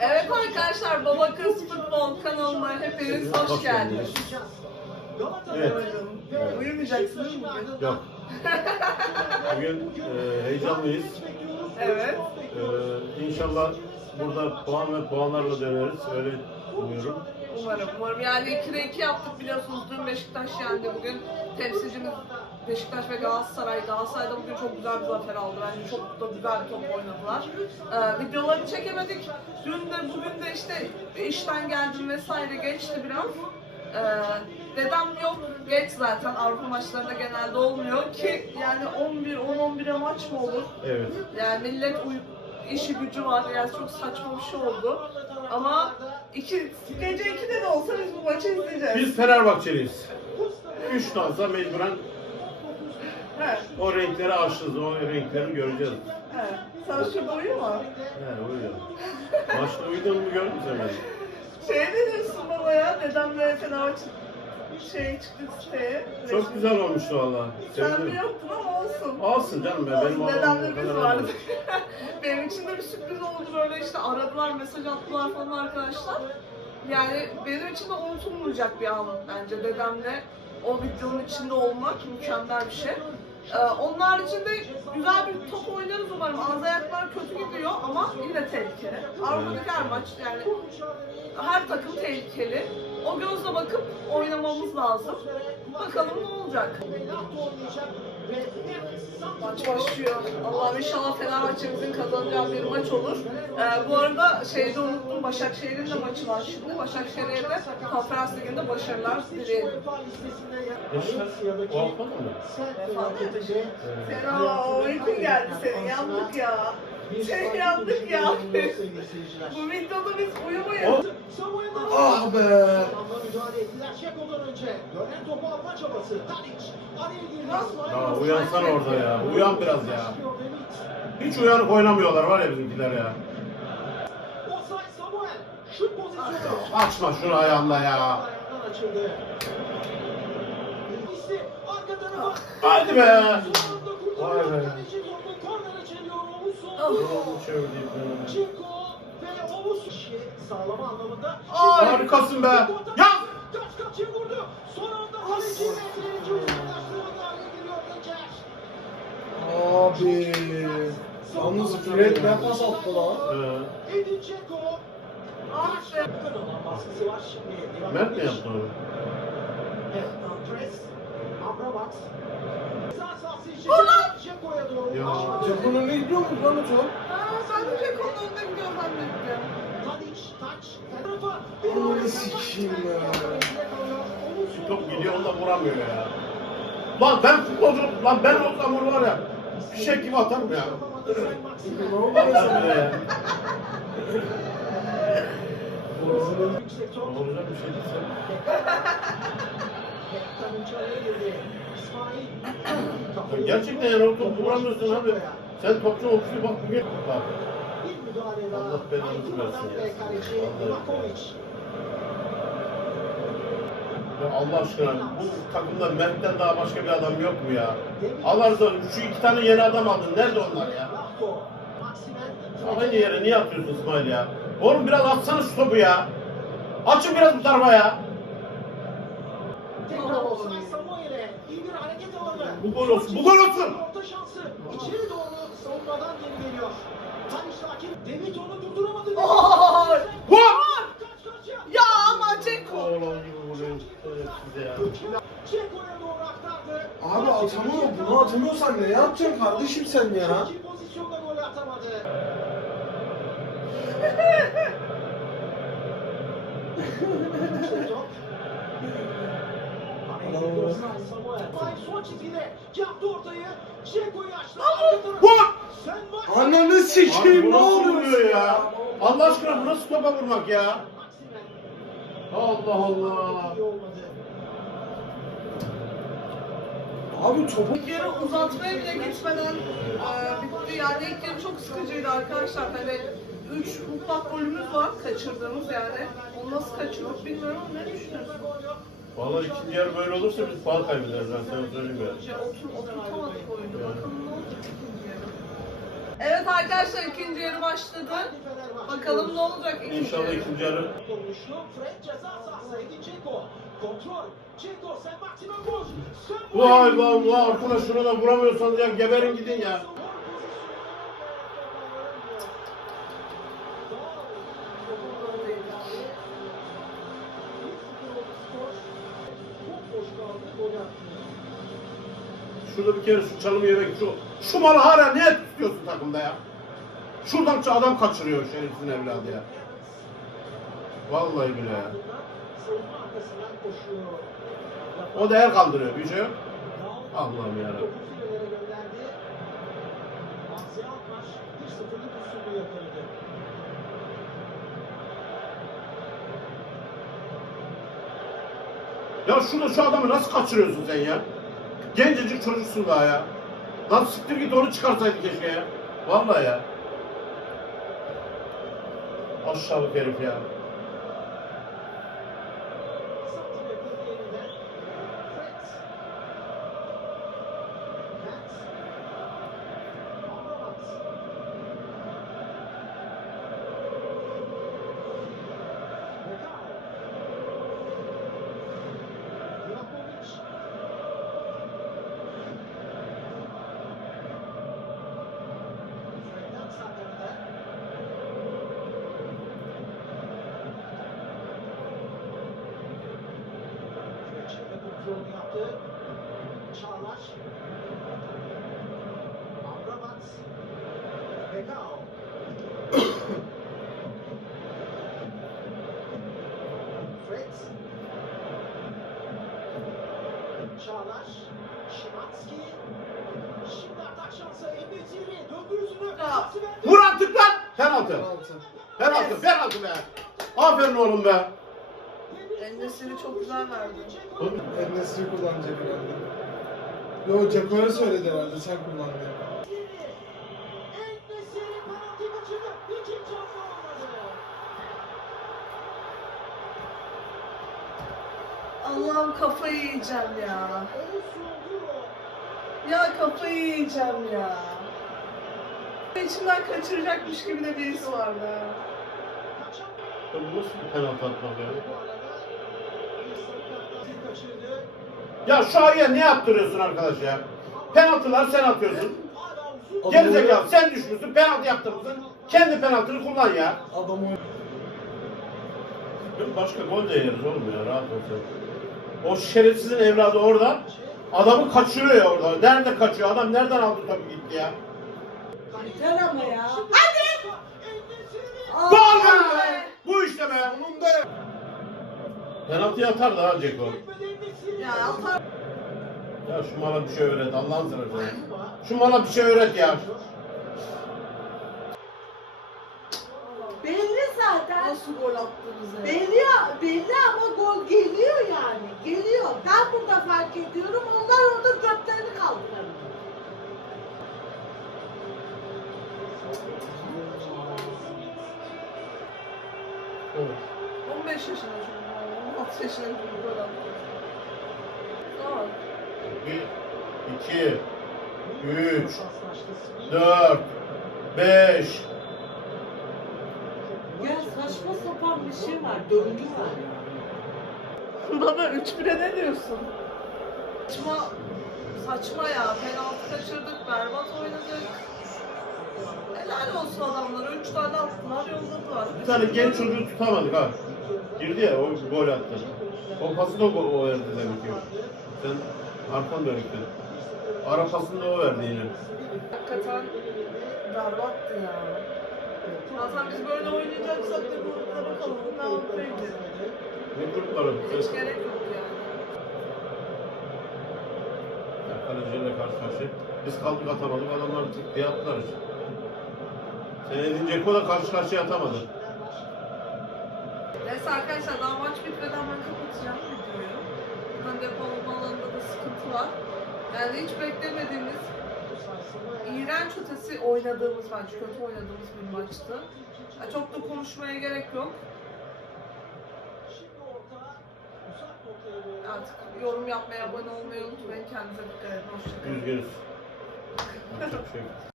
Evet arkadaşlar Baba Kız Futbol kanalına hepiniz hoş geldiniz. Evet. Uyumayacaksınız mı bugün? Yok. Bugün e, heyecanlıyız. Evet. E, inşallah burada puan ve puanlarla döneriz. Öyle umuyorum. Umarım, umarım. Yani 2'de 2 yaptık biliyorsunuz. Dün Beşiktaş yendi. Bugün temsilcimiz Beşiktaş ve Galatasaray. Galatasaray'da bugün çok güzel bir zafer aldı. Bence çok da güzel bir top oynadılar. Ee, videolarını çekemedik. Dün de bugün de işte işten geldim vesaire geçti biraz. Ee, dedem yok. Geç zaten. Avrupa maçlarında genelde olmuyor ki yani 11 10-11'e maç mı olur? Evet. Yani millet uy- işi gücü var. Yani çok saçma bir şey oldu. Ama iki, gece 2'de de olsa biz bu maçı izleyeceğiz. Biz Fenerbahçeliyiz. Üç dansa mecburen He, o renkleri aşırız. O renkleri göreceğiz. he. Sen şurada uyuma. He uyuyor. Maçta uyudun mu gördün sen beni? Şey ne diyorsun baba ya? Dedemle Fenerbahçe şey çıktık siteye. Çok güzel olmuştu valla. Sen de yoktun ama olsun. Alsın canım be. Benim Olsun, dedemle biz vardı. Benim için de bir sürpriz oldu böyle işte aradılar, mesaj attılar falan arkadaşlar. Yani benim için de unutulmayacak bir an bence dedemle o videonun içinde olmak mükemmel bir şey. Ee, onun haricinde güzel bir top oynarız umarım. Ağız ayaklar kötü gidiyor ama yine tehlikeli. Avrupa'daki her maç yani her takım tehlikeli. O gözle bakıp oynamamız lazım. Bakalım ne olacak. Maç başlıyor. Allah'ım inşallah Fenerbahçe'mizin kazanacağı bir maç olur. Ee, bu arada şeyde unuttum Başakşehir'in de maçı var şimdi. Başakşehir'e de konferans liginde başarılar dileyelim. O uykun geldi senin yandık ya. Sen yandık ya. bu videoda biz uyumayız. Ah be! girdi. Ya uyansan orada ya. Uyan biraz ya. Hiç uyanık oynamıyorlar var ya bizimkiler ya. Açma şunu ayağında ya. Ayağından açıldı. İşte arka tarafa. Hadi be. Vay be. Çeko ve omuz işi sağlama anlamında. Ay. Harikasın be. Ya. Kaç kaçı vurdu. Son anda kaleci ve birinci uzunlaştırma dahil giriyor Gençer. Abi. Yalnız Fred ne pas attı lan? Edin. Ah be. Kanalan baskısı var şimdi. Mert mi yaptı onu? Evet, Andres. Amrabat. Ceza sahası içi. Vur lan! Ya. Ceko'nun ne gidiyor mu lan top? Aa, ben de Ceko'nun önünde gidiyorum zannettim. Ananı sikeyim ya. Top gidiyor onu da vuramıyor ya. Lan ben futbolcu, lan ben olsam onu var ya. Fişek gibi atarım ya. Ne oldu sana? ya. Olacak bir şey değilse. Ya Gerçekten yani o topu vuramıyorsun abi. Sen topçu olmuşsun bak bugün. Bak. Allah belanı versin ya. Ya Allah aşkına bu takımda Mert'ten daha başka bir adam yok mu ya? Allah razı olsun şu iki tane yeni adam aldın. Nerede onlar ya? Aynı yere niye atıyorsun İsmail ya? Oğlum biraz atsana şu topu ya. Açın biraz bu tarafa ya. Bu gol olsun, bu gol olsun. Orta şansı. İçeri doğru savunmadan geri geliyor. Tadic Şakir. David onu durduramadı. Kaç kaç ya. Ama Ceko. Ceko'ya doğru aktardı. Abi atamıyor. Bunu atamıyorsan ne yapacaksın kardeşim sen ya? Çok iyi pozisyonda gol atamadı. Ananı sikeyim ne oluyor ya? Allah aşkına bu nasıl topa vurmak ya? Allah Allah. Abi topu İlk yarı uzatmaya bile gitmeden e, bitti. Yani ilk yarı çok sıkıcıydı arkadaşlar. Hani 3 mutlak golümüz var kaçırdığımız yani. Onu nasıl kaçırdık bilmiyorum ama ne düşünüyorsun? Vallahi ikinci yarı böyle olursa biz puan kaybederiz ben sana söyleyeyim ya. Şey, otur, oturtamadık oyunu. Bakalım ne olacak ikinci yarı. Evet arkadaşlar ikinci yarı başladı. Bakalım ne olacak ikinci İnşallah yarı. ikinci yarı. Vay vay vay arkadaş şuna da vuramıyorsanız ya geberin gidin ya. Şurada bir kere şu çalımı yemek şu. Şu malı hala niye tutuyorsun takımda ya? Şuradan şu adam kaçırıyor şerefsizin evladı ya. Vallahi bile ya. O el kaldırıyor bir şey yok. Allah'ım yarabbim. Ya şurada şu adamı nasıl kaçırıyorsun sen ya? Gencecik çocuksun daha ya. Lan siktir git onu çıkarsaydın keşke ya. Vallahi ya. Aşağılık herif ya. Kontrolünü yaptı. Çağlar. Amrabat. Bekao. Fred. Çağlar. Şimanski. Şimdi atak şansı. Emre Döndü yüzünü. Ya. Pası verdi. Vur artık lan! Penaltı. Penaltı. Penaltı, penaltı be. Aferin oğlum be. Endesini çok güzel verdi. Oğlum, Enes'i kullanacak herhalde. Yo Ceko'ya söyledi herhalde sen kullan diye. En-Nesyri penaltıyı kaçırdı. İkinci hamle olmadı. Allah'ım kafayı yiyeceğim ya. Ya kafayı yiyeceğim ya. İçimden kaçıracakmış gibi de birisi vardı. Kaçan Bu nasıl bir penaltı atmak ya? bu arada bir sarı kartı kaçırdı. Ya şu ayıya ne yaptırıyorsun arkadaş ya? Penaltılar sen atıyorsun. Gerizekalı sen düşmüşsün, penaltı yaptırmışsın. Kendi penaltını kullan ya. Adam oyun. Değil mi? Başka gol de yeriz oğlum ya rahat ol sen. O şerefsizin evladı orada. Adamı kaçırıyor ya orada. Nerede kaçıyor? Adam nereden aldı topu gitti ya? Yeter ama ya. Allah be! Bu işte be! Sonunda Penaltıyı atar da ha Ceko. Ya şu mala bir şey öğret Allah'ın seversen. Şu mala bir şey öğret ya. Belli zaten. Nasıl gol attınız ya? Belli, belli ama gol geliyor yani. Geliyor. Ben burada fark ediyorum. Onlar orada götlerini kaldırıyor. Evet. 15 yaşında çocuk. 16 yaşında çocuk gol attı. Tamam. Bir, iki, üç, dört, beş. Ya saçma sapan bir şey var. Döngü var. Baba 3-1'e ne diyorsun? Saçma, saçma ya. Penaltı kaçırdık, berbat oynadık. Helal olsun adamlara. 3 tane attılar, yolladılar. Bir tane genç çocuğu tutamadık ha. Girdi ya o gol attı. O pası da o, o verdi demek ki. Sen arkan dönüktün. Ara pasını da o verdi yine. Hakikaten berbattı ya. Zaten biz böyle oynayacaksak da gruplara kalalım. Ne yapaydı? Ne grupları? Hiç gerek yok yani. Kalecilerle karşı karşıya. Biz kaldık atamadık. Adamlar tık diye attılar işte. Sen Edin Dzeko da karşı karşıya atamadı. Neyse arkadaşlar daha maç bitmeden ben var. Yani hiç beklemediğimiz iğrenç ötesi oynadığımız maç, kötü oynadığımız bir maçtı. Yani çok da konuşmaya gerek yok. Artık yorum yapmayı, abone olmayı unutmayın. Kendinize dikkat edin. Hoşçakalın. Yok.